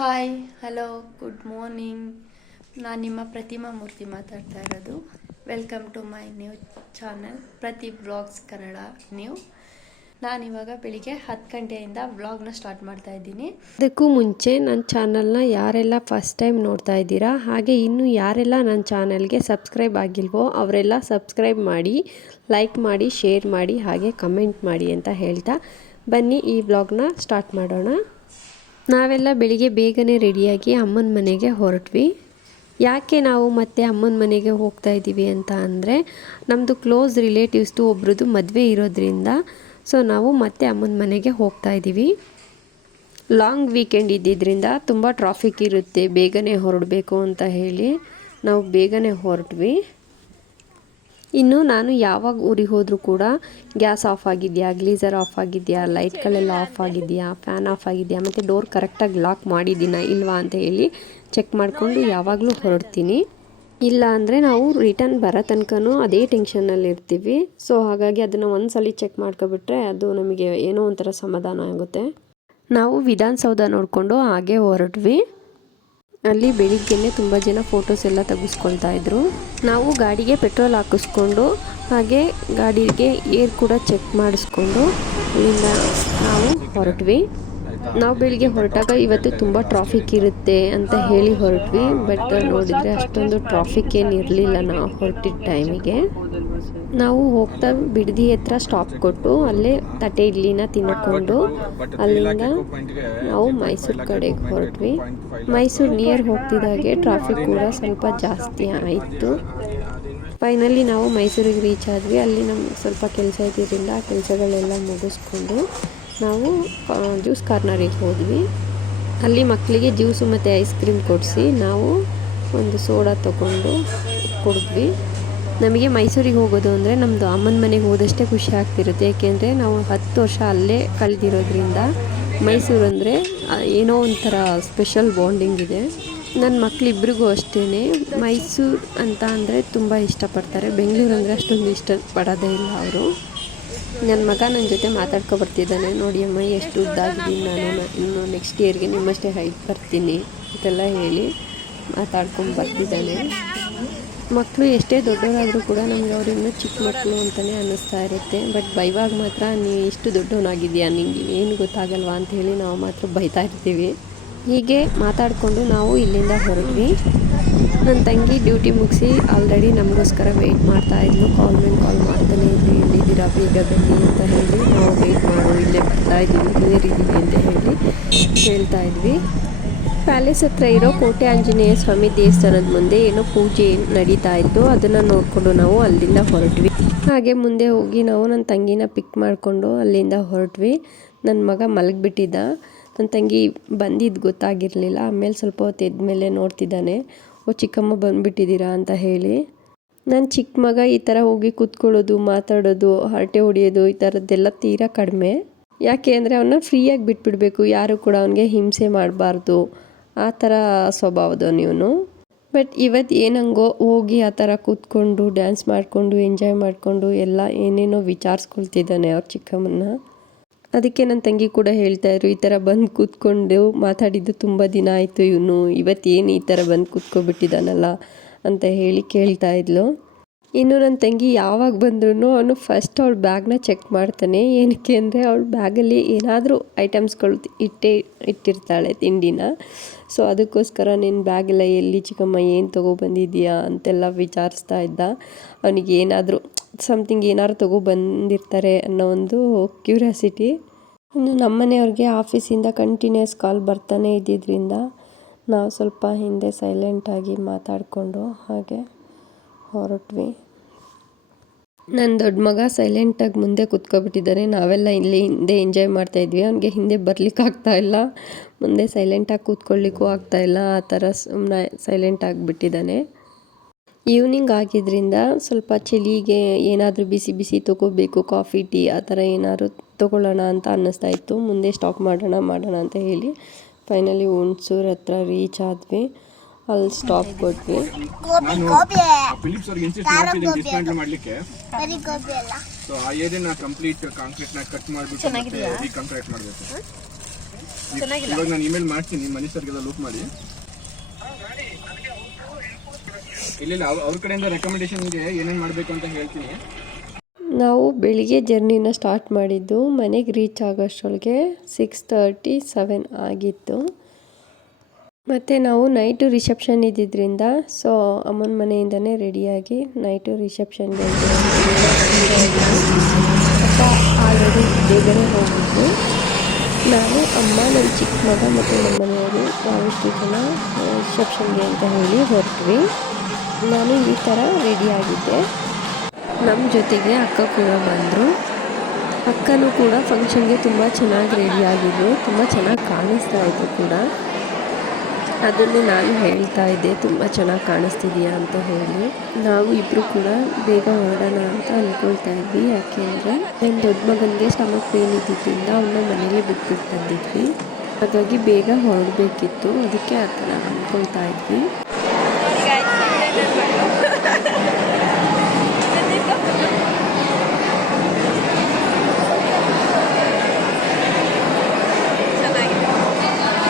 Hi hello good morning. ನಾನು ನಿಮ್ಮ ಪ್ರತಿಮಾ ಮೂರ್ತಿ ಮಾತಾಡ್ತಾ ಇರೋದು. Welcome to my new channel Prathi vlogs Kannada new. ನಾನಿವಾಗ ಬೆಳಿಗ್ಗೆ 10 ಗಂಟೆಯಿಂದ ವ್ಲಾಗ್ನ ಸ್ಟಾರ್ಟ್ ಮಾಡ್ತಾ ಇದ್ದೀನಿ. ಅದಕ್ಕೂ ಮುಂಚೆ ನನ್ನ ಚಾನಲ್ನ ಯಾರೆಲ್ಲ ಫಸ್ಟ್ ಟೈಮ್ ನೋಡ್ತಾ ಇದ್ದೀರಾ, ಹಾಗೆ ಇನ್ನೂ ಯಾರೆಲ್ಲ ನನ್ನ ಚಾನಲ್ಗೆ ಸಬ್ಸ್ಕ್ರೈಬ್ ಆಗಿಲ್ವೋ ಅವರೆಲ್ಲ ಸಬ್ಸ್ಕ್ರೈಬ್ ಮಾಡಿ, ಲೈಕ್ ಮಾಡಿ, ಶೇರ್ ಮಾಡಿ, ಹಾಗೆ ಕಮೆಂಟ್ ಮಾಡಿ ಅಂತ ಹೇಳ್ತಾ ಬನ್ನಿ ಈ ವ್ಲಾಗ್ನ ಸ್ಟಾರ್ಟ್ ಮಾಡೋಣ. ನಾವೆಲ್ಲ ಬೆಳಿಗ್ಗೆ ಬೇಗನೆ ರೆಡಿಯಾಗಿ ಅಮ್ಮನ ಮನೆಗೆ ಹೊರಟ್ವಿ. ಯಾಕೆ ನಾವು ಮತ್ತೆ ಅಮ್ಮನ ಮನೆಗೆ ಹೋಗ್ತಾ ಇದ್ದೀವಿ ಅಂತ ಅಂದರೆ, ನಮ್ಮದು ಕ್ಲೋಸ್ ರಿಲೇಟಿವ್ಸ್ದು ಒಬ್ರದ್ದು ಮದುವೆ ಇರೋದ್ರಿಂದ ನಾವು ಮತ್ತೆ ಅಮ್ಮನ ಮನೆಗೆ ಹೋಗ್ತಾ ಇದ್ದೀವಿ. ಲಾಂಗ್ ವೀಕೆಂಡ್ ಇದ್ದಿದ್ದರಿಂದ ತುಂಬ ಟ್ರಾಫಿಕ್ ಇರುತ್ತೆ, ಬೇಗನೆ ಹೊರಡಬೇಕು ಅಂತ ಹೇಳಿ ನಾವು ಬೇಗನೆ ಹೊರಟ್ವಿ. ಇನ್ನು ನಾನು ಯಾವಾಗ ಊರಿಗೆ ಹೋದರೂ ಕೂಡ ಗ್ಯಾಸ್ ಆಫ್ ಆಗಿದೆಯಾ, ಗ್ಲೀಸರ್ ಆಫ್ ಆಗಿದೆಯಾ, ಲೈಟ್ಗಳೆಲ್ಲ ಆಫ್ ಆಗಿದೆಯಾ, ಫ್ಯಾನ್ ಆಫ್ ಆಗಿದೆಯಾ, ಮತ್ತು ಡೋರ್ ಕರೆಕ್ಟಾಗಿ ಲಾಕ್ ಮಾಡಿದ್ದೀನಾ ಇಲ್ವಾ ಅಂತ ಹೇಳಿ ಚೆಕ್ ಮಾಡಿಕೊಂಡು ಯಾವಾಗಲೂ ಹೊರಡ್ತೀನಿ. ಇಲ್ಲ ಅಂದರೆ ನಾವು ರಿಟರ್ನ್ ಬರೋ ತನಕನೂ ಅದೇ ಟೆನ್ಷನ್ನಲ್ಲಿ ಇರ್ತೀವಿ. ಹಾಗಾಗಿ ಅದನ್ನು ಒಂದ್ಸಲ ಚೆಕ್ ಮಾಡ್ಕೊಬಿಟ್ರೆ ಅದು ನಮಗೆ ಏನೋ ಒಂಥರ ಸಮಾಧಾನ ಆಗುತ್ತೆ. ನಾವು ವಿಧಾನಸೌಧ ನೋಡಿಕೊಂಡು ಹಾಗೆ ಹೊರಟ್ವಿ. ಅಲ್ಲಿ ಬೆಳಿಗ್ಗೆನೆ ತುಂಬ ಜನ ಫೋಟೋಸ್ ಎಲ್ಲ ತೆಗೆಸ್ಕೊಳ್ತಾ ಇದ್ರು. ನಾವು ಗಾಡಿಗೆ ಪೆಟ್ರೋಲ್ ಹಾಕಿಸ್ಕೊಂಡು ಹಾಗೆ ಗಾಡಿಗೆ ಏರ್ ಕೂಡ ಚೆಕ್ ಮಾಡಿಸ್ಕೊಂಡು ಅಲ್ಲಿಂದ ನಾವು ಹೊರಟ್ವಿ. ನಾವು ಬೆಳಿಗ್ಗೆ ಹೊರಟಾಗ ಇವತ್ತು ತುಂಬ ಟ್ರಾಫಿಕ್ ಇರುತ್ತೆ ಅಂತ ಹೇಳಿ ಹೊರಟ್ವಿ. ಬಟ್ ನೋಡಿದರೆ ಅಷ್ಟೊಂದು ಟ್ರಾಫಿಕ್ ಏನು ಇರಲಿಲ್ಲ ನಾವು ಹೊರಟಿದ್ದ ಟೈಮಿಗೆ. ನಾವು ಹೋಗ್ತಾ ಬಿಡದಿ ಹತ್ರ ಸ್ಟಾಪ್ ಕೊಟ್ಟು ಅಲ್ಲೇ ತಟ್ಟೆ ಇಡ್ಲಿನ ತಿನ್ಕೊಂಡು ಅಲ್ಲಿಂದ ನಾವು ಮೈಸೂರು ಕಡೆಗೆ ಹೊರಟ್ವಿ. ಮೈಸೂರು ನಿಯರ್ ಹೋಗ್ತಿದ್ದಾಗೆ ಟ್ರಾಫಿಕ್ ಕೂಡ ಸ್ವಲ್ಪ ಜಾಸ್ತಿ ಆಯಿತು. ಫೈನಲಿ ನಾವು ಮೈಸೂರಿಗೆ ರೀಚ್ ಆದ್ವಿ. ಅಲ್ಲಿ ನಮ್ಗೆ ಸ್ವಲ್ಪ ಕೆಲಸ ಇದ್ದಿದ್ದರಿಂದ ಆ ಕೆಲಸಗಳೆಲ್ಲ ಮುಗಿಸ್ಕೊಂಡು ನಾವು ಜ್ಯೂಸ್ ಕಾರ್ನರಿಗೆ ಹೋದ್ವಿ. ಅಲ್ಲಿ ಮಕ್ಕಳಿಗೆ ಜ್ಯೂಸು ಮತ್ತು ಐಸ್ ಕ್ರೀಮ್ ಕೊಡಿಸಿ ನಾವು ಒಂದು ಸೋಡಾ ತೊಗೊಂಡು ಕುಡಿದ್ವಿ. ನಮಗೆ ಮೈಸೂರಿಗೆ ಹೋಗೋದು ಅಂದರೆ ನಮ್ಮದು ಅಮ್ಮನ ಮನೆಗೆ ಹೋದಷ್ಟೇ ಖುಷಿ ಆಗ್ತಿರುತ್ತೆ. ಏಕೆಂದರೆ ನಾವು 10 ವರ್ಷ ಅಲ್ಲೇ ಕಳೆದಿರೋದ್ರಿಂದ ಮೈಸೂರು ಅಂದರೆ ಏನೋ ಒಂಥರ ಸ್ಪೆಷಲ್ ಬಾಂಡಿಂಗ್ ಇದೆ. ನನ್ನ ಮಕ್ಕಳಿಬ್ರಿಗೂ ಅಷ್ಟೇ ಮೈಸೂರು ಅಂತ ಅಂದರೆ ತುಂಬ ಇಷ್ಟಪಡ್ತಾರೆ. ಬೆಂಗಳೂರು ಅಂದರೆ ಅಷ್ಟೊಂದು ಇಷ್ಟಪಡೋದೇ ಇಲ್ಲ ಅವರು. ನನ್ನ ಮಗ ನನ್ನ ಜೊತೆ ಮಾತಾಡ್ಕೊ ಬರ್ತಿದ್ದಾನೆ, ನೋಡಿ ಅಮ್ಮ ಎಷ್ಟು ಉದ್ದಾಗಿದ್ದೀನಿ ನಾನು, ಇನ್ನು ನೆಕ್ಸ್ಟ್ ಇಯರ್ಗೆ ನಿಮ್ಮಷ್ಟೇ ಹೈಟ್ ಬರ್ತೀನಿ ಅಂತೆಲ್ಲ ಹೇಳಿ ಮಾತಾಡ್ಕೊಂಡು ಬರ್ತಿದ್ದಾನೆ. ಮಕ್ಕಳು ಎಷ್ಟೇ ದೊಡ್ಡವರಾದರೂ ಕೂಡ ನಮಗೆ ಅವ್ರು ಇನ್ನೂ ಚಿಕ್ಕ ಮಕ್ಕಳು ಅಂತಲೇ ಅನ್ನಿಸ್ತಾ ಇರುತ್ತೆ. ಬಟ್ ಬೈವಾಗ ಮಾತ್ರ ನೀ ಇಷ್ಟು ದೊಡ್ಡವನಾಗಿದೆಯಾ, ನಿಂಗೆ ಏನು ಗೊತ್ತಾಗಲ್ವಾ ಅಂತ ಹೇಳಿ ನಾವು ಮಾತ್ರ ಬೈತಾ ಇರ್ತೀವಿ. ಹೀಗೆ ಮಾತಾಡಿಕೊಂಡು ನಾವು ಇಲ್ಲಿಂದ ಹೊರಟ್ವಿ. ನನ್ನ ತಂಗಿ ಡ್ಯೂಟಿ ಮುಗಿಸಿ ಆಲ್ರೆಡಿ ನಮಗೋಸ್ಕರ ವೆಯ್ಟ್ ಮಾಡ್ತಾಯಿದ್ಲು. ಕಾಲ್ ಮೇಲೆ ಕಾಲ್ ಮಾಡ್ತಾನೆ ಇದ್ವಿ, ಎಲ್ಲಿದ್ದೀರಾ ಬೇಗ ಬನ್ನಿ ಅಂತ ಹೇಳಿ. ನಾವು ವೆಯ್ಟ್ ಮಾಡು, ಇಲ್ಲೇ ಬರ್ತಾಯಿದ್ದೀವಿ, ಬೇರಿದ್ದೀವಿ ಅಂತ ಹೇಳಿ ಹೇಳ್ತಾ ಇದ್ವಿ. ಪ್ಯಾಲೇಸ್ ಹತ್ರ ಇರೋ ಕೋಟೆ ಆಂಜನೇಯ ಸ್ವಾಮಿ ದೇವಸ್ಥಾನದ ಮುಂದೆ ಏನೋ ಪೂಜೆ ನಡೀತಾ ಇತ್ತು. ಅದನ್ನು ನೋಡಿಕೊಂಡು ನಾವು ಅಲ್ಲಿಂದ ಹೊರಟ್ವಿ. ಹಾಗೆ ಮುಂದೆ ಹೋಗಿ ನಾವು ನನ್ನ ತಂಗಿನ ಪಿಕ್ ಮಾಡಿಕೊಂಡು ಅಲ್ಲಿಂದ ಹೊರಟ್ವಿ. ನನ್ನ ಮಗ ಮಲಗಿಬಿಟ್ಟಿದ್ದ. ನನ್ನ ತಂಗಿ ಬಂದಿದ್ದು ಗೊತ್ತಾಗಿರಲಿಲ್ಲ. ಆಮೇಲೆ ಸ್ವಲ್ಪ ಹೊತ್ತು ಎದ್ಮೇಲೆ ನೋಡ್ತಿದ್ದಾನೆ, ಓ ಚಿಕ್ಕಮ್ಮ ಬಂದುಬಿಟ್ಟಿದ್ದೀರಾ ಅಂತ ಹೇಳಿ. ನನ್ನ ಚಿಕ್ಕ ಮಗ ಈ ಥರ ಹೋಗಿ ಕೂತ್ಕೊಳ್ಳೋದು, ಮಾತಾಡೋದು, ಹರಟೆ ಹೊಡಿಯೋದು ಈ ಥರದ್ದೆಲ್ಲ ತೀರಾ ಕಡಿಮೆ. ಯಾಕೆ ಅಂದರೆ ಅವನ್ನ ಫ್ರೀಯಾಗಿ ಬಿಟ್ಬಿಡಬೇಕು, ಯಾರು ಕೂಡ ಅವನಿಗೆ ಹಿಂಸೆ ಮಾಡಬಾರ್ದು, ಆ ಥರ ಸ್ವಭಾವದವನು ಇವನು. ಬಟ್ ಇವತ್ತು ಏನಂಗೋ ಹೋಗಿ ಆ ಥರ ಕೂತ್ಕೊಂಡು ಡ್ಯಾನ್ಸ್ ಮಾಡಿಕೊಂಡು ಎಂಜಾಯ್ ಮಾಡಿಕೊಂಡು ಎಲ್ಲ ಏನೇನೋ ವಿಚಾರಿಸ್ಕೊಳ್ತಿದ್ದಾನೆ ಅವ್ರ ಚಿಕ್ಕಮ್ಮನ್ನ. ಅದಕ್ಕೆ ನನ್ನ ತಂಗಿ ಕೂಡ ಹೇಳ್ತಾಯಿದ್ರು, ಈ ಥರ ಬಂದು ಕೂತ್ಕೊಂಡು ಮಾತಾಡಿದ್ದು ತುಂಬ ದಿನ ಆಯಿತು, ಇವನು ಇವತ್ತೇನು ಈ ಥರ ಬಂದು ಕೂತ್ಕೊಬಿಟ್ಟಿದ್ದಾನಲ್ಲ ಅಂತ ಹೇಳಿ ಕೇಳ್ತಾ ಇದ್ಲು. ಇನ್ನು ನನ್ನ ತಂಗಿ ಯಾವಾಗ ಬಂದ್ರೂ ಅವನು ಫಸ್ಟ್ ಅವಳ ಬ್ಯಾಗ್ನ ಚೆಕ್ ಮಾಡ್ತಾನೆ. ಏನಕ್ಕೆ ಅಂದರೆ ಅವಳ ಬ್ಯಾಗಲ್ಲಿ ಏನಾದರೂ ಐಟಮ್ಸ್ಗಳು ಇಟ್ಟಿರ್ತಾಳೆ ತಿಂಡಿನ. ಅದಕ್ಕೋಸ್ಕರ ನಿನ್ನ ಬ್ಯಾಗೆಲ್ಲ ಎಲ್ಲಿ ಚಿಕ್ಕಮ್ಮ, ಏನು ತೊಗೊಬಂದಿದ್ದೀಯಾ ಅಂತೆಲ್ಲ ವಿಚಾರಿಸ್ತಾ ಇದ್ದ. ಅವನಿಗೆ ಏನಾದರೂ ಸಮಥಿಂಗ್ ಏನಾದ್ರು ತೊಗೊಬಂದಿರ್ತಾರೆ ಅನ್ನೋ ಒಂದು ಕ್ಯೂರಿಯಾಸಿಟಿ. ಇನ್ನು ನಮ್ಮನೆಯವ್ರಿಗೆ ಆಫೀಸಿಂದ ಕಂಟಿನ್ಯೂಸ್ ಕಾಲ್ ಬರ್ತಾನೆ ಇದ್ದಿದ್ದರಿಂದ ನಾವು ಸ್ವಲ್ಪ ಹಿಂದೆ ಸೈಲೆಂಟಾಗಿ ಮಾತಾಡಿಕೊಂಡು ಹಾಗೆ ಹೊರಟ್ವಿ. ನನ್ನ ದೊಡ್ಡ ಮಗ ಸೈಲೆಂಟಾಗಿ ಮುಂದೆ ಕೂತ್ಕೊಬಿಟ್ಟಿದ್ದಾನೆ. ನಾವೆಲ್ಲ ಇಲ್ಲಿ ಹಿಂದೆ ಎಂಜಾಯ್ ಮಾಡ್ತಾಯಿದ್ವಿ. ಅವನಿಗೆ ಹಿಂದೆ ಬರಲಿಕ್ಕೆ ಆಗ್ತಾಯಿಲ್ಲ, ಮುಂದೆ ಸೈಲೆಂಟಾಗಿ ಕೂತ್ಕೊಳ್ಳಿಕ್ಕೂ ಆಗ್ತಾಯಿಲ್ಲ. ಆ ಥರ ಸುಮ್ಮನೆ ಸೈಲೆಂಟ್ ಆಗಿಬಿಟ್ಟಿದ್ದಾನೆ. ಈವ್ನಿಂಗ್ ಆಗಿದ್ದರಿಂದ ಸ್ವಲ್ಪ ಚಳಿಗೆ ಏನಾದರೂ ಬಿಸಿ ಬಿಸಿ ತೊಗೋಬೇಕು, ಕಾಫಿ ಟೀ ಆ ಥರ ಏನಾದ್ರು ತೊಗೊಳ್ಳೋಣ ಅಂತ ಅನ್ನಿಸ್ತಾ ಇತ್ತು. ಮುಂದೆ ಸ್ಟಾಪ್ ಮಾಡೋಣ ಅಂತ ಹೇಳಿ ಫೈನಲಿ ಹುಣಸೂರು ಹತ್ರ ರೀಚ್ ಆದ್ವಿ. ಅಲ್ಲಿ ಸ್ಟಾಪ್ ಕೊಟ್ವಿ. ಇವಾಗ ನಾನು ಇಮೇಲ್ ಮಾಡ್ತೀನಿ ಮನೀಶ್ ಸರ್ಗೆಲ್ಲ ಲೂಪ್ ಮಾಡಿ. ಇಲ್ಲ ಅವ್ರ ಕಡೆಯಿಂದ ರೆಕಮೆಂಡೇಶನ್ಗೆ ಏನೇನು ಮಾಡಬೇಕು ಅಂತ ಹೇಳ್ತೀನಿ. ನಾವು ಬೆಳಿಗ್ಗೆ ಜರ್ನಿನ ಸ್ಟಾರ್ಟ್ ಮಾಡಿದ್ದು ಮನೆಗೆ ರೀಚ್ ಆಗೋಷ್ಟರೊಳಗೆ 6:37 ಆಗಿತ್ತು. ಮತ್ತು ನಾವು ನೈಟು ರಿಸೆಪ್ಷನ್ ಇದ್ದಿದ್ದರಿಂದ ಸೊ ಅಮ್ಮನ ಮನೆಯಿಂದನೇ ರೆಡಿಯಾಗಿ ನೈಟು ರಿಸೆಪ್ಷನ್ಗೆ ಅಪ್ಪ ಆಲ್ರೆಡಿ ಬೇಗನೆ ಹೋಗಿದ್ದು. ನಾನು ಅಮ್ಮ ನನ್ನ ಚಿಕ್ಕ ಮಗ ಮತ್ತು ನಮ್ಮ ಮನೆಯವರು ನಾವಿಷ್ಟು ಜನ ರಿಸೆಪ್ಷನ್ಗೆ ಅಂತ ಹೇಳಿ ಹೊರಟ್ವಿ. ನಾನು ಈ ಥರ ರೆಡಿಯಾಗಿದ್ದೆ. ನಮ್ಮ ಜೊತೆಗೆ ಅಕ್ಕ ಕೂಡ ಬಂದರು. ಅಕ್ಕನೂ ಕೂಡ ಫಂಕ್ಷನ್ಗೆ ತುಂಬ ಚೆನ್ನಾಗಿ ರೆಡಿಯಾಗಿದ್ರು, ತುಂಬ ಚೆನ್ನಾಗಿ ಕಾಣಿಸ್ತಾ ಇದ್ರು ಕೂಡ. ಅದನ್ನು ನಾನು ಹೇಳ್ತಾ ಇದ್ದೆ, ತುಂಬ ಚೆನ್ನಾಗಿ ಕಾಣಿಸ್ತಿದೆಯಾ ಅಂತ ಹೇಳಿ. ನಾವು ಇಬ್ಬರು ಕೂಡ ಬೇಗ ಹೊರಡೋಣ ಅಂತ ಅಂದ್ಕೊಳ್ತಾ ಇದ್ವಿ. ಯಾಕೆಂದರೆ ನನ್ನ ದೊಡ್ಡ ಮಗನಿಗೆ ಸ್ಟಮಕ್ ಪೇನ್ ಇದ್ದಿದ್ದರಿಂದ ಅವನ್ನ ಮನೇಲಿ ಬಿಟ್ಬಿಟ್ಟು ಬಂದಿದ್ವಿ. ಹಾಗಾಗಿ ಬೇಗ ಹೊರಡಬೇಕಿತ್ತು, ಅದಕ್ಕೆ ಆ ಥರ ಅಂದ್ಕೊಳ್ತಾ ಇದ್ವಿ.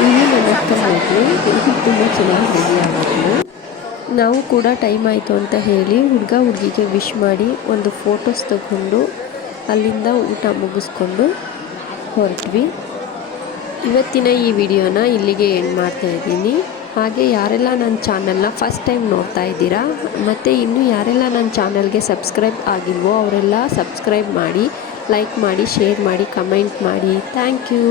ಇನ್ನು ನನ್ನ ಅಕ್ಕ ಹೋಗಿ ತುಂಬ ಚೆನ್ನಾಗಿ ರೆಡಿ ಆಗಿದ್ಲು. ನಾವು ಕೂಡ ಟೈಮ್ ಆಯಿತು ಅಂತ ಹೇಳಿ ಹುಡುಗ ಹುಡುಗಿಗೆ ವಿಶ್ ಮಾಡಿ ಒಂದು ಫೋಟೋಸ್ ತಗೊಂಡು ಅಲ್ಲಿಂದ ಊಟ ಮುಗಿಸ್ಕೊಂಡು ಹೊರಟ್ವಿ. ಇವತ್ತಿನ ಈ ವಿಡಿಯೋನ ಇಲ್ಲಿಗೆ ಎಂಡ್ ಮಾಡ್ತಾ ಇದ್ದೀನಿ. ಹಾಗೆ ಯಾರೆಲ್ಲ ನನ್ನ ಚಾನಲ್ನ ಫಸ್ಟ್ ಟೈಮ್ ನೋಡ್ತಾ ಇದ್ದೀರಾ ಮತ್ತು ಇನ್ನೂ ಯಾರೆಲ್ಲ ನನ್ನ ಚಾನಲ್ಗೆ ಸಬ್ಸ್ಕ್ರೈಬ್ ಆಗಿಲ್ವೋ ಅವರೆಲ್ಲ ಸಬ್ಸ್ಕ್ರೈಬ್ ಮಾಡಿ, ಲೈಕ್ ಮಾಡಿ, ಶೇರ್ ಮಾಡಿ, ಕಮೆಂಟ್ ಮಾಡಿ. Thank you.